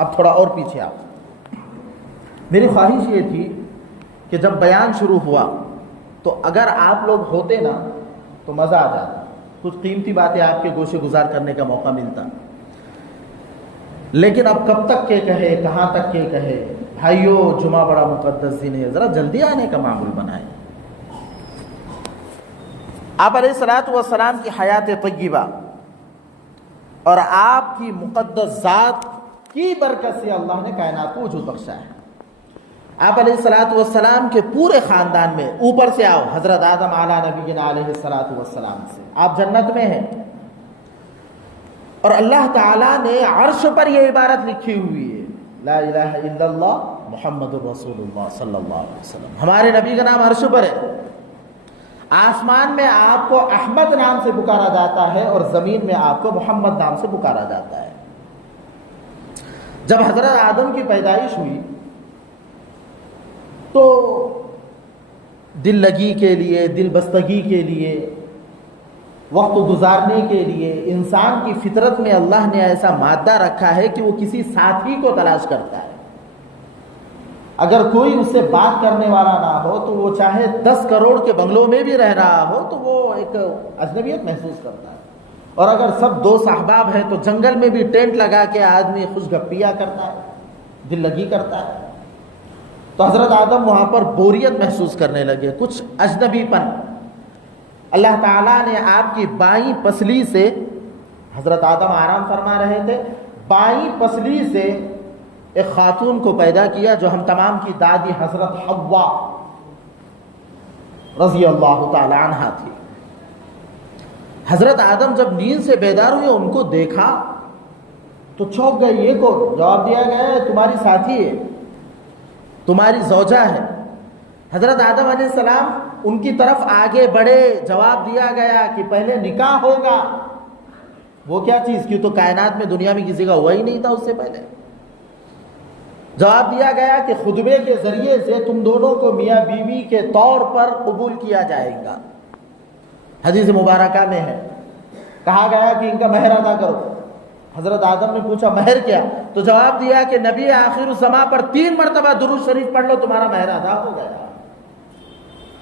اب تھوڑا اور پیچھے آپ. میری خواہش یہ تھی کہ جب بیان شروع ہوا تو اگر آپ لوگ ہوتے نا تو مزہ آ جاتا, کچھ قیمتی باتیں آپ کے گوشے گزار کرنے کا موقع ملتا. لیکن اب کب تک کے کہے, کہاں تک کے کہے. بھائیو, جمعہ بڑا مقدس دن ہے, ذرا جلدی آنے کا معمول بنائیں. آپ علیہ الصلوۃ والسلام کی حیات طیبہ اور آپ کی مقدس ذات کی برکت سے اللہ نے کائنات کو وجود بخشا ہے. آپ علیہ الصلوۃ والسلام کے پورے خاندان میں, اوپر سے آؤ, حضرت آدم اعلیٰ نبینا علیہ الصلوۃ والسلام سے آپ جنت میں ہیں, اور اللہ تعالیٰ نے عرش پر یہ عبارت لکھی ہوئی ہے, لا الہ الا اللہ محمد الرسول اللہ صلی اللہ علیہ وسلم. ہمارے نبی کا نام عرش پر ہے. آسمان میں آپ کو احمد نام سے پکارا جاتا ہے اور زمین میں آپ کو محمد نام سے پکارا جاتا ہے. جب حضرت آدم کی پیدائش ہوئی تو دل لگی کے لیے, دل بستگی کے لیے, وقت گزارنے کے لیے انسان کی فطرت میں اللہ نے ایسا مادہ رکھا ہے کہ وہ کسی ساتھی کو تلاش کرتا ہے. اگر کوئی اس سے بات کرنے والا نہ ہو تو وہ چاہے 10 کروڑ کے بنگلوں میں بھی رہ رہا ہو تو وہ ایک اجنبیت محسوس کرتا ہے. اور اگر سب دوست احباب ہیں تو جنگل میں بھی ٹینٹ لگا کے آدمی خوش گپیاں کرتا ہے, دل لگی کرتا ہے. تو حضرت آدم وہاں پر بوریت محسوس کرنے لگے, کچھ اجنبی پن. اللہ تعالیٰ نے آپ کی بائیں پسلی سے, حضرت آدم آرام فرما رہے تھے, بائیں پسلی سے ایک خاتون کو پیدا کیا جو ہم تمام کی دادی حضرت حوا رضی اللہ تعالی عنہا تھی. حضرت آدم جب نیند سے بیدار ہوئے, ان کو دیکھا تو چونک گئے. یہ کو جواب دیا گیا ہے تمہاری ساتھی ہے, تمہاری زوجہ ہے. حضرت آدم علیہ السلام ان کی طرف آگے بڑھے, جواب دیا گیا کہ پہلے نکاح ہوگا. وہ کیا چیز, کیوں تو کائنات میں دنیا میں کسی کا ہوا ہی نہیں تھا اس سے پہلے. جواب دیا گیا کہ خطبے کے ذریعے سے تم دونوں کو میاں بیوی کے طور پر قبول کیا جائے گا. حدیث مبارکہ میں ہے, کہا گیا کہ ان کا مہر ادا کرو. حضرت آدم نے پوچھا مہر کیا, تو جواب دیا کہ نبی آخر الزماں پر 3 مرتبہ درود شریف پڑھ لو, تمہارا مہر ادا ہو گیا.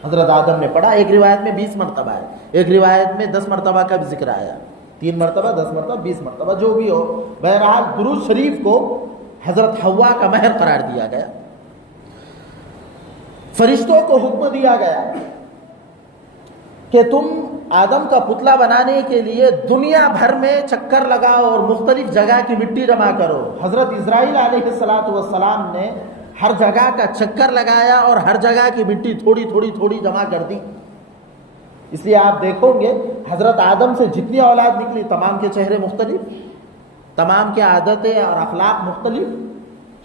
حضرت آدم نے پڑھا. ایک روایت میں 20 مرتبہ ہے, ایک روایت میں 10 مرتبہ کا بھی ذکر آیا. 3 مرتبہ, 10 مرتبہ, 20 مرتبہ, جو بھی ہو. بہرحال درود شریف کو حضرت حوا کا مہر قرار دیا گیا. فرشتوں کو حکم دیا گیا کہ تم آدم کا پتلا بنانے کے لیے دنیا بھر میں چکر لگاؤ اور مختلف جگہ کی مٹی جمع کرو. حضرت اسرائیل علیہ الصلوۃ والسلام نے ہر جگہ کا چکر لگایا اور ہر جگہ کی مٹی تھوڑی تھوڑی تھوڑی جمع کر دی. اس لیے آپ دیکھو گے حضرت آدم سے جتنی اولاد نکلی تمام کے چہرے مختلف, تمام کے عادتیں اور اخلاق مختلف,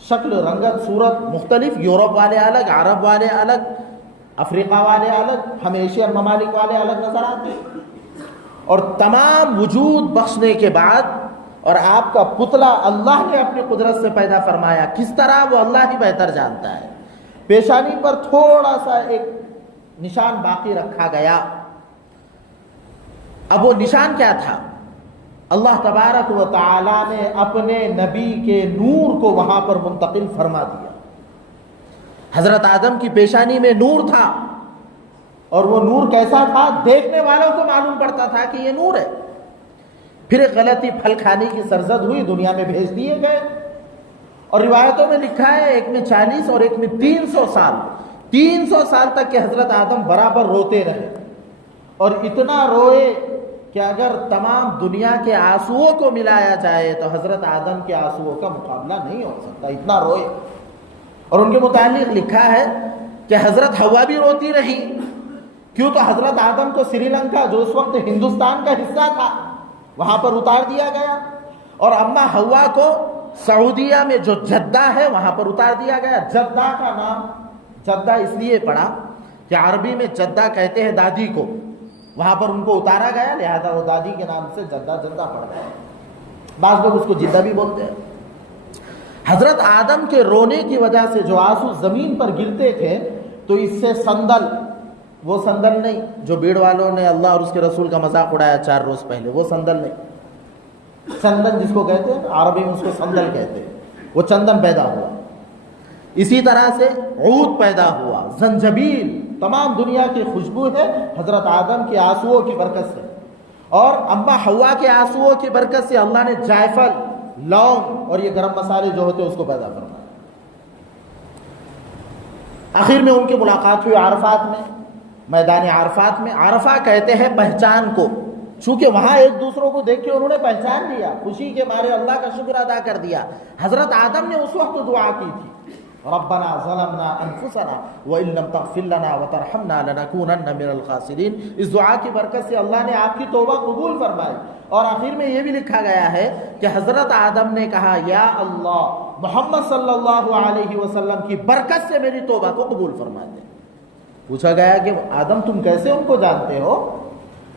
شکل رنگت صورت مختلف. یورپ والے الگ, عرب والے الگ, افریقہ والے الگ, ہم ایشین ممالک والے الگ نظر آتے ہیں. اور تمام وجود بخشنے کے بعد اور آپ کا پتلا اللہ نے اپنی قدرت سے پیدا فرمایا. کس طرح وہ اللہ ہی بہتر جانتا ہے. پیشانی پر تھوڑا سا ایک نشان باقی رکھا گیا. اب وہ نشان کیا تھا؟ اللہ تبارک و تعالی نے اپنے نبی کے نور کو وہاں پر منتقل فرما دیا. حضرت آدم کی پیشانی میں نور تھا, اور وہ نور کیسا تھا, دیکھنے والوں کو معلوم پڑتا تھا کہ یہ نور ہے. پھر ایک غلطی پھل کھانے کی سرزد ہوئی, دنیا میں بھیج دیے گئے. اور روایتوں میں لکھا ہے ایک میں 40 اور ایک میں 300 سال, 300 سال تک کہ حضرت آدم برابر روتے رہے. اور اتنا روئے کہ اگر تمام دنیا کے آنسوؤں کو ملایا جائے تو حضرت آدم کے آنسوؤں کا مقابلہ نہیں ہو سکتا, اتنا روئے. اور ان کے متعلق لکھا ہے کہ حضرت حوا بھی روتی رہی. کیوں تو حضرت آدم کو سری لنکا, جو اس وقت ہندوستان کا حصہ تھا, وہاں پر اتار دیا گیا, اور اما حوا کو سعودیہ میں جو جدہ ہے وہاں پر اتار دیا گیا. جدہ کا نام جدہ اس لیے پڑا کہ عربی میں جدہ کہتے ہیں دادی کو, وہاں پر ان کو اتارا گیا, لہذا وہ دادی کے نام سے جدہ جدہ پڑ گیا. بعض لوگ اس کو جدہ بھی بولتے ہیں. حضرت آدم کے رونے کی وجہ سے جو آنسو زمین پر گرتے تھے تو اس سے سندل, وہ سندل نہیں جو بھیڑ والوں نے اللہ اور اس کے رسول کا مذاق اڑایا 4 روز پہلے, وہ سندل نہیں. سندل جس کو کہتے ہیں عربی میں اس کو سندل کہتے ہیں. وہ چندن پیدا ہوا. اسی طرح سے عود پیدا ہوا. زنجبیل تمام دنیا کی خوشبو ہے حضرت آدم کے آنسوؤں کی برکت سے. اور اما حوا کے آنسوؤں کی برکت سے اللہ نے جائفل، لونگ اور یہ گرم مسالے جو ہوتے ہیں اس کو پیدا فرمایا. آخر میں ان کی ملاقات ہوئی عرفات میں، میدان عرفات میں. عرفہ کہتے ہیں پہچان کو، چونکہ وہاں ایک دوسروں کو دیکھ کے انہوں نے پہچان لیا، خوشی کے مارے اللہ کا شکر ادا کر دیا. حضرت آدم نے اس وقت دعا کی تھی ربنا ظلمنا انفسنا وان لم تغفر لنا وترحمنا لنكونن من الخاسرین. اس دعا کی برکت سے اللہ نے آپ کی توبہ قبول فرمائی. اور آخر میں یہ بھی لکھا گیا ہے کہ حضرت آدم نے کہا یا اللہ محمد صلی اللہ علیہ وسلم کی برکت سے میری توبہ کو قبول فرما دے. پوچھا گیا کہ آدم تم کیسے ان کو جانتے ہو؟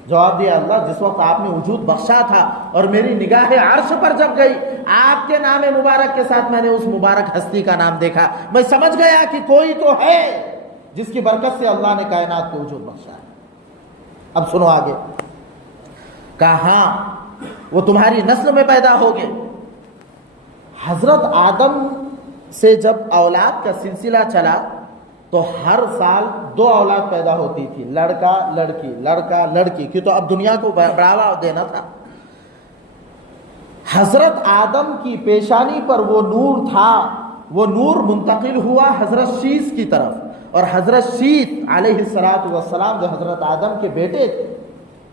جواب دیا اللہ جس وقت آپ نے وجود بخشا تھا اور میری نگاہ عرش پر جب گئی، آپ کے نام مبارک کے ساتھ میں نے اس مبارک ہستی کا نام دیکھا، میں سمجھ گیا کہ کوئی تو ہے جس کی برکت سے اللہ نے کائنات کو وجود بخشا ہے. اب سنو آگے. کہا ہاں وہ تمہاری نسل میں پیدا ہوگے. حضرت آدم سے جب اولاد کا سلسلہ چلا تو ہر سال 2 اولاد پیدا ہوتی تھی، لڑکا لڑکی لڑکا لڑکی کی، تو اب دنیا کو بڑھاوا دینا تھا. حضرت آدم کی پیشانی پر وہ نور تھا، وہ نور منتقل ہوا حضرت شیث کی طرف. اور حضرت شیث علیہ السلام جو حضرت آدم کے بیٹے تھے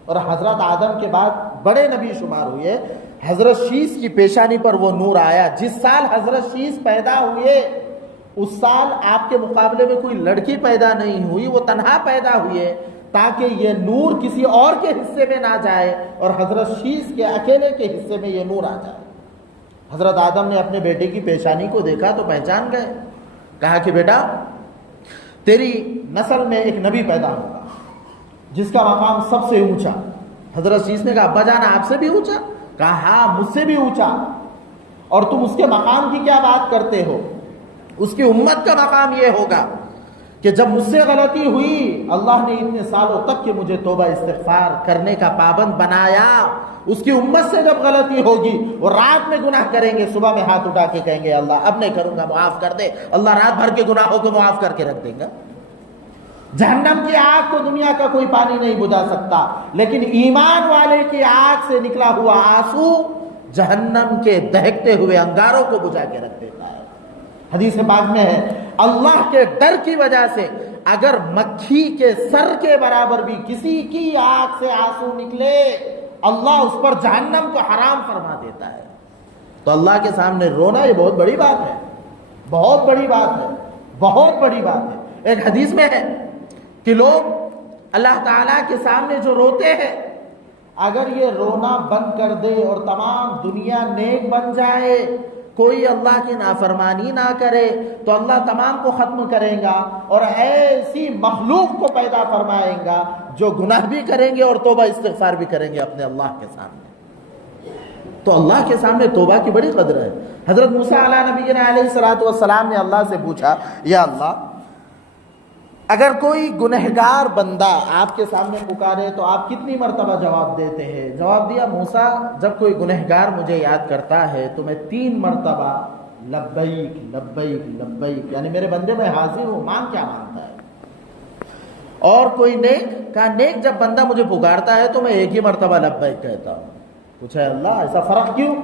اور حضرت آدم کے بعد بڑے نبی شمار ہوئے، حضرت شیث کی پیشانی پر وہ نور آیا. جس سال حضرت شیث پیدا ہوئے اس سال آپ کے مقابلے میں کوئی لڑکی پیدا نہیں ہوئی، وہ تنہا پیدا ہوئے تاکہ یہ نور کسی اور کے حصے میں نہ جائے اور حضرت شیث کے اکیلے کے حصے میں یہ نور آ جائے. حضرت آدم نے اپنے بیٹے کی پیشانی کو دیکھا تو پہچان گئے. کہا کہ بیٹا تیری نسل میں ایک نبی پیدا ہوگا جس کا مقام سب سے اونچا. حضرت شیث نے کہا ابا جان آپ سے بھی اونچا؟ کہا ہاں مجھ سے بھی اونچا. اور تم اس کے مقام کی کیا بات کرتے ہو؟ اس کی امت کا مقام یہ ہوگا کہ جب مجھ سے غلطی ہوئی اللہ نے اتنے سالوں تک کہ مجھے توبہ استغفار کرنے کا پابند بنایا، اس کی امت سے جب غلطی ہوگی وہ رات میں گناہ کریں گے، صبح میں ہاتھ اٹھا کے کہیں گے اللہ اب نہیں کروں گا معاف کر دے. اللہ رات بھر کے گناہوں کو معاف کر کے رکھ دیں گا. جہنم کی آگ کو دنیا کا کوئی پانی نہیں بجھا سکتا، لیکن ایمان والے کی آگ سے نکلا ہوا آنسو جہنم کے دہکتے ہوئے انگاروں کو بجھا کے رکھ دیتا ہے. حدیث پاک میں ہے اللہ کے ڈر کی وجہ سے اگر مکھی کے سر کے برابر بھی کسی کی آنکھ سے آنسو نکلے اللہ اس پر جہنم کو حرام فرما دیتا ہے. تو اللہ کے سامنے رونا یہ بہت بڑی بات ہے، بہت بڑی بات ہے، بہت بڑی بات ہے. ایک حدیث میں ہے کہ لوگ اللہ تعالیٰ کے سامنے جو روتے ہیں اگر یہ رونا بند کر دے اور تمام دنیا نیک بن جائے، کوئی اللہ کی نافرمانی نہ کرے تو اللہ تمام کو ختم کرے گا اور ایسی مخلوق کو پیدا فرمائے گا جو گناہ بھی کریں گے اور توبہ استغفار بھی کریں گے اپنے اللہ کے سامنے. تو اللہ کے سامنے توبہ کی بڑی قدر ہے. حضرت موسیٰ علیہ نبینا علیہ الصلوۃ والسلام نے اللہ سے پوچھا یا اللہ اگر کوئی گنہگار بندہ آپ کے سامنے پکارے تو آپ کتنی مرتبہ جواب دیتے ہیں؟ جواب دیا موسیٰ جب کوئی گنہگار مجھے یاد کرتا ہے تو میں 3 مرتبہ لبیک لبیک لبیک، یعنی میرے بندے میں حاضر ہوں، مانگ کیا مانگتا ہے. اور کوئی نیک کہا نیک جب بندہ مجھے پکارتا ہے تو میں 1 ہی مرتبہ لبیک کہتا ہوں. پوچھا اللہ ایسا فرق کیوں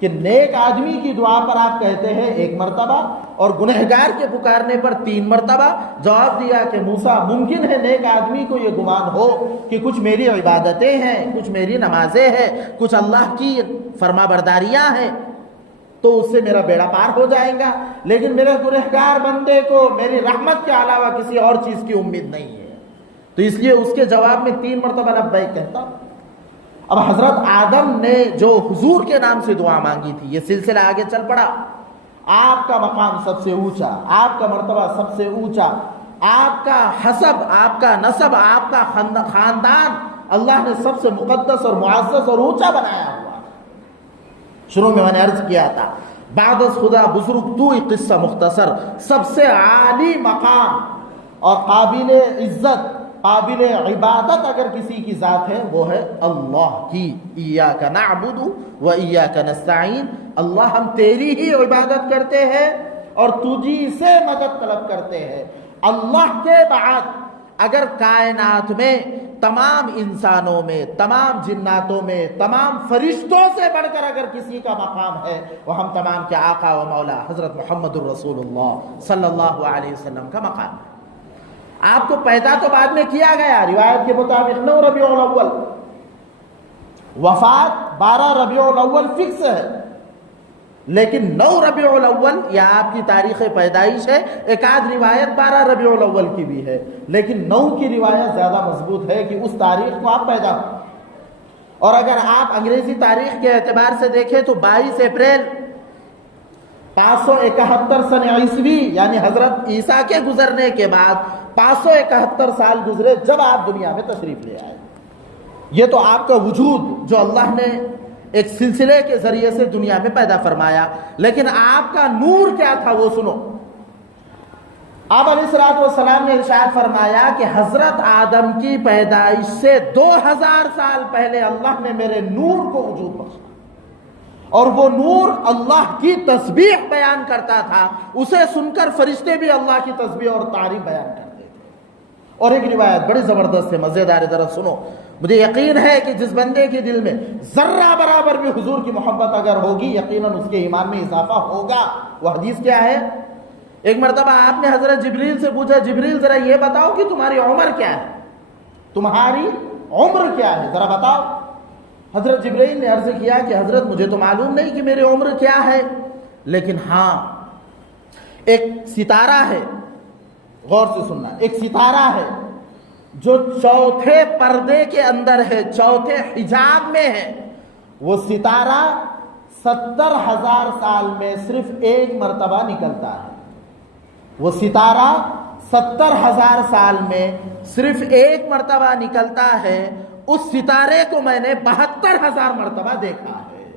کہ نیک آدمی کی دعا پر آپ کہتے ہیں 1 مرتبہ اور گنہگار کے پکارنے پر 3 مرتبہ؟ جواب دیا کہ موسیٰ ممکن ہے نیک آدمی کو یہ گمان ہو کہ کچھ میری عبادتیں ہیں، کچھ میری نمازیں ہیں، کچھ اللہ کی فرما برداریاں ہیں تو اس سے میرا بیڑا پار ہو جائے گا، لیکن میرے گنہگار بندے کو میری رحمت کے علاوہ کسی اور چیز کی امید نہیں ہے، تو اس لیے اس کے جواب میں 3 مرتبہ لبیک کہتا ہوں. اب حضرت آدم نے جو حضور کے نام سے دعا مانگی تھی یہ سلسلہ آگے چل پڑا. آپ کا مقام سب سے اونچا، آپ کا مرتبہ سب سے اونچا، آپ کا حسب، آپ کا نسب، آپ کا خاندان اللہ نے سب سے مقدس اور معزز اور اونچا بنایا ہوا. شروع میں نے عرض کیا تھا بعد از خدا بزرگ تو قصہ مختصر، سب سے عالی مقام اور قابل عزت قابل عبادت اگر کسی کی ذات ہے وہ ہے اللہ کی. ایاک نعبد و ایاک نستعین، اللہ ہم تیری ہی عبادت کرتے ہیں اور تجھی سے مدد طلب کرتے ہیں۔ اللہ کے بعد اگر کائنات میں تمام انسانوں میں، تمام جناتوں میں، تمام فرشتوں سے بڑھ کر اگر کسی کا مقام ہے، وہ ہم تمام کے آقا و مولا حضرت محمد الرسول اللہ صلی اللہ علیہ وسلم کا مقام ہے۔ آپ کو پیدا تو بعد میں کیا گیا، روایت کے مطابق 9 ربیع الاول، وفات 12 ربیع الاول فکس ہے، لیکن 9 ربیع الاول یہ آپ کی تاریخ پیدائش ہے۔ ایک آدھ روایت 12 ربیع الاول کی بھی ہے، لیکن 9 کی روایت زیادہ مضبوط ہے کہ اس تاریخ کو آپ پیدا ہوئے۔ اور اگر آپ انگریزی تاریخ کے اعتبار سے دیکھیں تو 22 اپریل 571 سن عیسوی، یعنی حضرت عیسیٰ کے گزرنے کے بعد 571 سال گزرے جب آپ دنیا میں تشریف لے آئے۔ یہ تو آپ کا وجود جو اللہ نے ایک سلسلے کے ذریعے سے دنیا میں پیدا فرمایا، لیکن آپ کا نور کیا تھا وہ سنو۔ آپ علیہ الصلوۃ والسلام نے ارشاد فرمایا کہ حضرت آدم کی پیدائش سے 2000 سال پہلے اللہ نے میرے نور کو وجود بخشا، اور وہ نور اللہ کی تسبیح بیان کرتا تھا، اسے سن کر فرشتے بھی اللہ کی تسبیح اور تعریف بیان کرتے تھے۔ اور ایک روایت بڑی زبردست ہے، مزیدار، ذرا سنو۔ مجھے یقین ہے کہ جس بندے کے دل میں ذرہ برابر بھی حضور کی محبت اگر ہوگی، یقیناً اس کے ایمان میں اضافہ ہوگا۔ وہ حدیث کیا ہے؟ ایک مرتبہ آپ نے حضرت جبریل سے پوچھا، جبریل ذرا یہ بتاؤ کہ تمہاری عمر کیا ہے، تمہاری عمر کیا ہے، ذرا بتاؤ۔ حضرت جبریل نے عرض کیا کہ حضرت مجھے تو معلوم نہیں کہ میری عمر کیا ہے، لیکن ہاں ایک ستارہ ہے، غور سے سننا، ایک ستارہ ہے جو چوتھے پردے کے اندر ہے، چوتھے حجاب میں ہے۔ وہ ستارہ 70,000 سال میں صرف ایک مرتبہ نکلتا ہے۔ وہ ستارہ 70,000 سال میں صرف ایک مرتبہ نکلتا ہے۔ اس ستارے کو میں نے 72,000 مرتبہ دیکھا ہے۔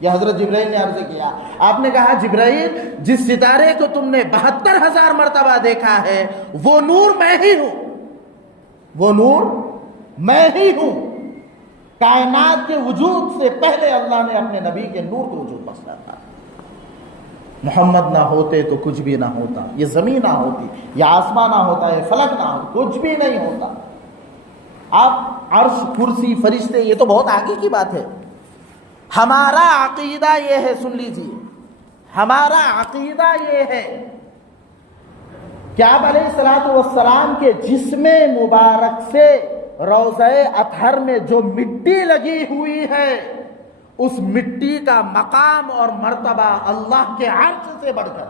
یہ حضرت جبرائیل نے عرض کیا، آپ نے کہا جبرائیل جس ستارے کو تم نے 72,000 مرتبہ دیکھا ہے وہ نور میں ہی ہوں، وہ نور میں ہی ہوں۔ کائنات کے وجود سے پہلے اللہ نے اپنے نبی کے نور کو وجود بخشا تھا۔ محمد نہ ہوتے تو کچھ بھی نہ ہوتا، یہ زمین نہ ہوتی، یہ آسمان نہ ہوتا، یہ فلک نہ ہوتا، کچھ بھی نہیں ہوتا۔ آپ عرش، کرسی، فرشتے، یہ تو بہت آگے کی بات ہے۔ ہمارا عقیدہ یہ ہے، سن لیجیے، ہمارا عقیدہ یہ ہے کہ آپ علیہ الصلوۃ والسلام کے جسم مبارک سے روضہ اطہر میں جو مٹی لگی ہوئی ہے، اس مٹی کا مقام اور مرتبہ اللہ کے عرش سے بڑھ کر،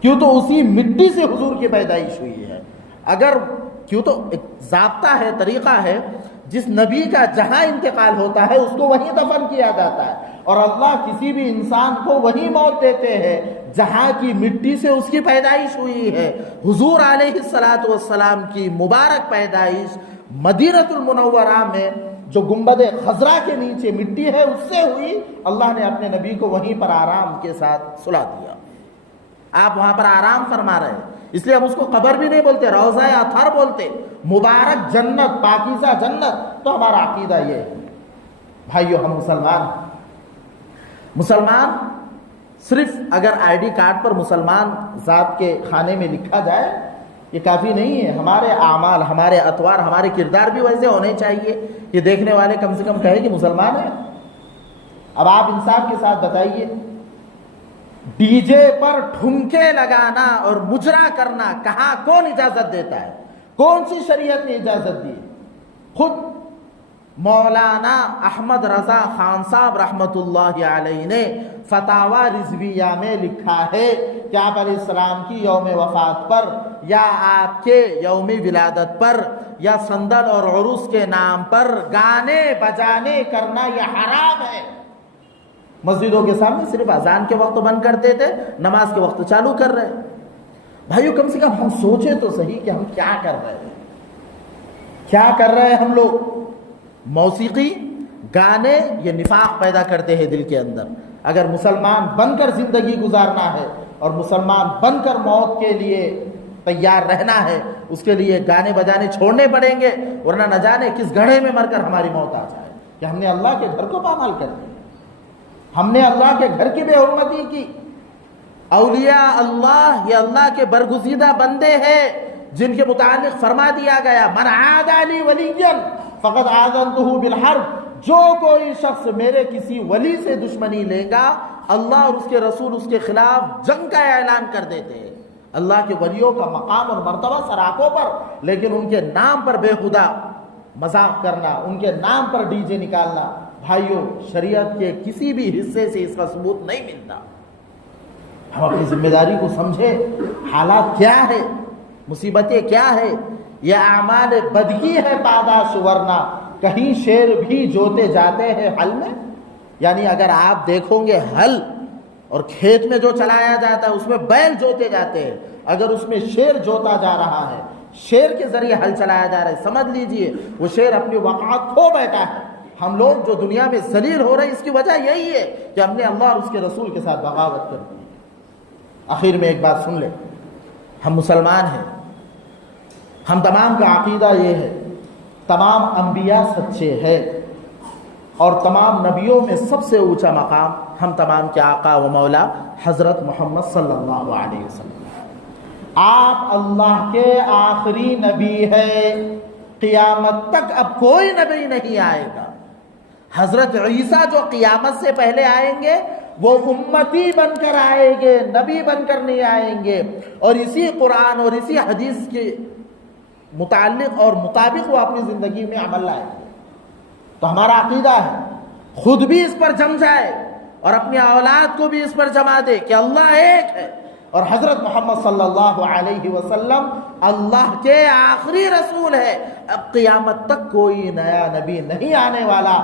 کیوں تو اسی مٹی سے حضور کی پیدائش ہوئی ہے۔ اگر کیوں تو ایک ضابطہ ہے، طریقہ ہے، جس نبی کا جہاں انتقال ہوتا ہے اس کو وہیں دفن کیا جاتا ہے، اور اللہ کسی بھی انسان کو وہی موت دیتے ہیں جہاں کی مٹی سے اس کی پیدائش ہوئی ہے۔ حضور علیہ الصلوۃ والسلام کی مبارک پیدائش مدینۃ المنورہ میں جو گنبد خضرا کے نیچے مٹی ہے اس سے ہوئی۔ اللہ نے اپنے نبی کو وہیں پر آرام کے ساتھ سلا دیا۔ آپ وہاں پر آرام فرما رہے ہیں، اس لیے ہم اس کو قبر بھی نہیں بولتے، روضہ اطہر بولتے، مبارک جنت، پاکیزہ جنت۔ تو ہمارا عقیدہ یہ ہے بھائیو، ہم مسلمان صرف اگر آئی ڈی کارڈ پر مسلمان ذات کے خانے میں لکھا جائے یہ کافی نہیں ہے۔ ہمارے اعمال، ہمارے اطوار، ہمارے کردار بھی ویسے ہونے چاہیے کہ دیکھنے والے کم سے کم کہیں کہ مسلمان ہیں۔ اب آپ انصاف کے ساتھ بتائیے، ڈی جے پر ٹھمکے لگانا اور مجرا کرنا کہاں کون اجازت دیتا ہے؟ کون سی شریعت نے اجازت دی؟ خود مولانا احمد رضا خان صاحب رحمت اللہ علیہ نے فتاوی رضویہ میں لکھا ہے کہ آپ علیہ السلام کی یوم وفات پر یا آپ کے یوم ولادت پر یا سندن اور عرس کے نام پر گانے بجانے کرنا یہ حرام ہے۔ مسجدوں کے سامنے صرف اذان کے وقت بند کرتے تھے، نماز کے وقت چالو کر رہے۔ بھائیو کم سے کم ہم سوچیں تو صحیح کہ ہم کیا کر رہے ہیں، کیا کر رہے ہیں ہم لوگ۔ موسیقی، گانے یہ نفاق پیدا کرتے ہیں دل کے اندر۔ اگر مسلمان بن کر زندگی گزارنا ہے اور مسلمان بن کر موت کے لیے تیار رہنا ہے، اس کے لیے گانے بجانے چھوڑنے پڑیں گے، ورنہ نہ جانے کس گڑھے میں مر کر ہماری موت آ جائے کہ ہم نے اللہ کے گھر کو پامال کر دیا۔ ہم نے اللہ کے گھر کی بے حرمتی کی۔ اولیاء اللہ یہ اللہ کے برگزیدہ بندے ہیں جن کے متعلق فرما دیا گیا من عادى لي وليا فقد آذنته بالحرب، جو کوئی شخص میرے کسی ولی سے دشمنی لے گا اللہ اور اس کے رسول اس کے خلاف جنگ کا اعلان کر دیتے ہیں۔ اللہ کے ولیوں کا مقام اور مرتبہ سراکوں پر، لیکن ان کے نام پر بے خدا مذاق کرنا، ان کے نام پر ڈی جے نکالنا، بھائیوں شریعت کے کسی بھی حصے سے اس کا ثبوت نہیں ملتا۔ ہم اپنی ذمہ داری کو سمجھیں، حالات کیا ہے، مصیبتیں کیا ہے، یہ اعمال بدگی ہے پاداش، ورنہ کہیں شیر بھی جوتے جاتے ہیں حل میں۔ یعنی اگر آپ دیکھو گے حل اور کھیت میں جو چلایا جاتا ہے اس میں بیل جوتے جاتے ہیں، اگر اس میں شیر جوتا جا رہا ہے، شیر کے ذریعے حل چلایا جا رہا ہے، سمجھ لیجئے وہ شیر اپنی وقعت کھو بیٹھا ہے۔ ہم لوگ جو دنیا میں ذلیل ہو رہے ہیں اس کی وجہ یہی ہے کہ ہم نے اللہ اور اس کے رسول کے ساتھ بغاوت کر دی۔ آخر میں ایک بات سن لیں، ہم مسلمان ہیں، ہم تمام کا عقیدہ یہ ہے تمام انبیاء سچے ہیں اور تمام نبیوں میں سب سے اونچا مقام ہم تمام کے آقا و مولا حضرت محمد صلی اللہ علیہ وسلم۔ آپ اللہ کے آخری نبی ہیں، قیامت تک اب کوئی نبی نہیں آئے گا۔ حضرت عیسیٰ جو قیامت سے پہلے آئیں گے وہ امتی بن کر آئیں گے، نبی بن کر نہیں آئیں گے، اور اسی قرآن اور اسی حدیث کے متعلق اور مطابق وہ اپنی زندگی میں عمل لائیں گے۔ تو ہمارا عقیدہ ہے خود بھی اس پر جم جائے اور اپنی اولاد کو بھی اس پر جما دے کہ اللہ ایک ہے اور حضرت محمد صلی اللہ علیہ وسلم اللہ کے آخری رسول ہے۔ اب قیامت تک کوئی نیا نبی نہیں آنے والا۔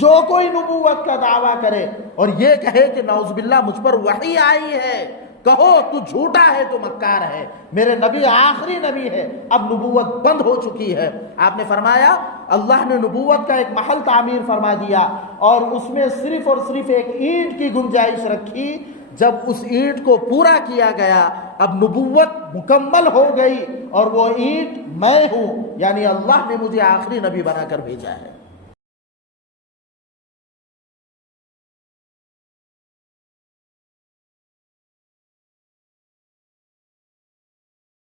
جو کوئی نبوت کا دعویٰ کرے اور یہ کہے کہ نعوذ باللہ مجھ پر وحی آئی ہے، کہو تو جھوٹا ہے، تو مکار ہے، میرے نبی آخری نبی ہے، اب نبوت بند ہو چکی ہے۔ آپ نے فرمایا اللہ نے نبوت کا ایک محل تعمیر فرما دیا اور اس میں صرف اور صرف ایک اینٹ کی گنجائش رکھی، جب اس اینٹ کو پورا کیا گیا اب نبوت مکمل ہو گئی اور وہ اینٹ میں ہوں، یعنی اللہ نے مجھے آخری نبی بنا کر بھیجا ہے۔